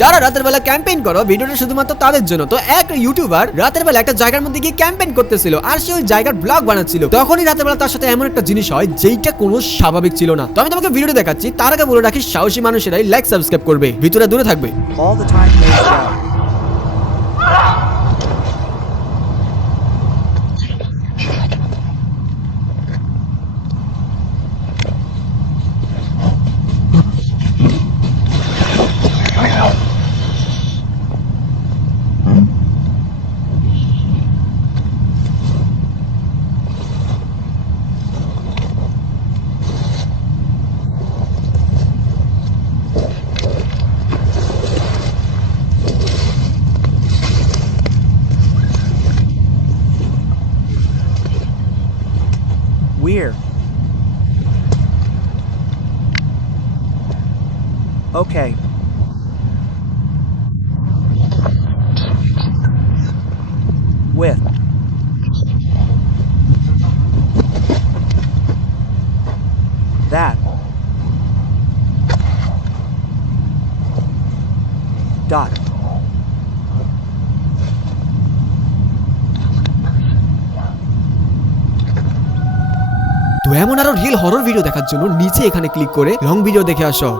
যারা রাতের বেলা ক্যাম্পেইন করো, ভিডিওটা শুধুমাত্র তাদের জন্য। তো এক ইউটিউবার রাতের বেলা একটা জায়গার মধ্যে গিয়ে ক্যাম্পেইন করতেছিল, আর সে ওই জায়গার ব্লগ বানাচ্ছিল। তখনই রাতের বেলা তার সাথে এমন একটা জিনিস হয় যেইটা কোনো স্বাভাবিক ছিল না। তো আমি তোমাকে ভিডিও দেখাচ্ছি, তার আগে বলে রাখি সাহসী মানুষেরাই লাইক সাবস্ক্রাইব করবে, ভিতরে দূরে থাকবে। All the time lays down. Weird. Okay. With. That. Dot. তো এমন আরো রিয়েল হরর ভিডিও দেখার জন্য নিচে এখানে ক্লিক করে লং ভিডিও দেখে আসো।